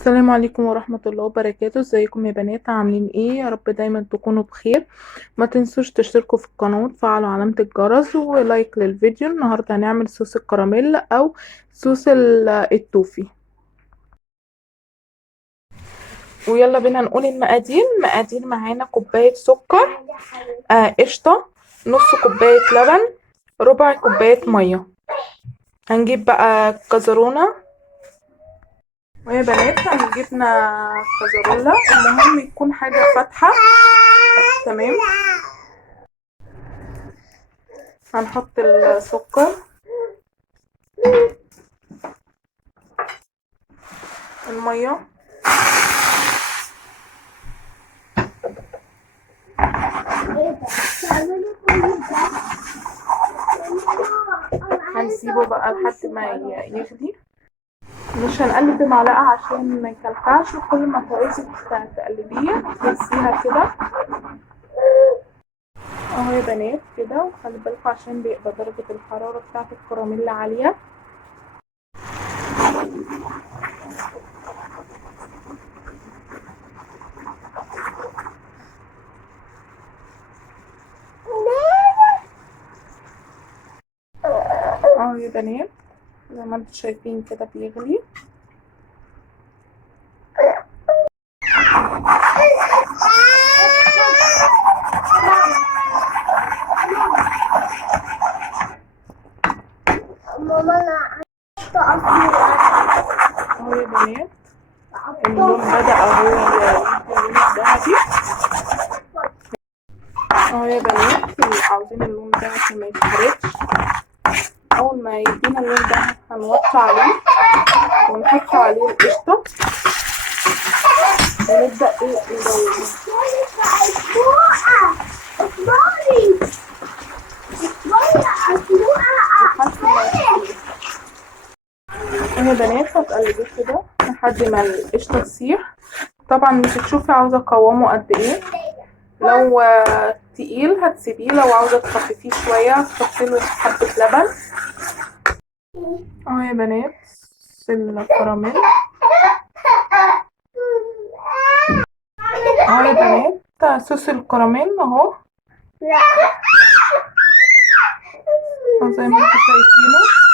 السلام عليكم ورحمة الله وبركاته. ازيكم يا بنات؟ عاملين ايه؟ يا رب دايما تكونوا بخير. ما تنسوش تشتركوا في القناة وتفعلوا علامة الجرس ولايك للفيديو. النهاردة هنعمل صوص الكراميل او صوص التوفي. ويلا بينا نقول المقادير معانا: كوباية سكر، قشطة، نص كوباية لبن، ربع كوباية مية. هنجيب بقى كزرونة، ويا بنات هنجيبنا كزرولة. المهم يكون حاجة فاتحة. تمام. هنحط السكر، المية، هنسيبه بقى لحد ما يغلي. مش هنقلب بمعلقة عشان ما يكلكعش، وكل ما تعوزي تقلبيه تنسيها كده اهو يا بنات كده. وخلي بالكوا عشان بيبقى درجة الحرارة بتاعة الكراميل عالية. اهو يا بنات زي ما انتم شايفين كده بيغلي. اهو يا بنات اللون بدأ اهو يدي اللون الذهبي. اهو يا بنات عاوزين اللون ده عشان ما يتحرقش. اول ما يدينا اللون ده هنوطي عليه ونحط عليه القشطة ونبدأ ندوبه. يا بنات هتقلبوه كده لحد ما القشطة تسيح. طبعا مش هتشوفي عاوزة قوامه قد ايه. لو تقيل هتسيبيه، لو عاوزة تخففيه شوية هتحطيله حبة لبن. اهو يا بنات الكراميل. اهو يا بنات صوص الكراميل اهو زي ما انتوا شايفينه.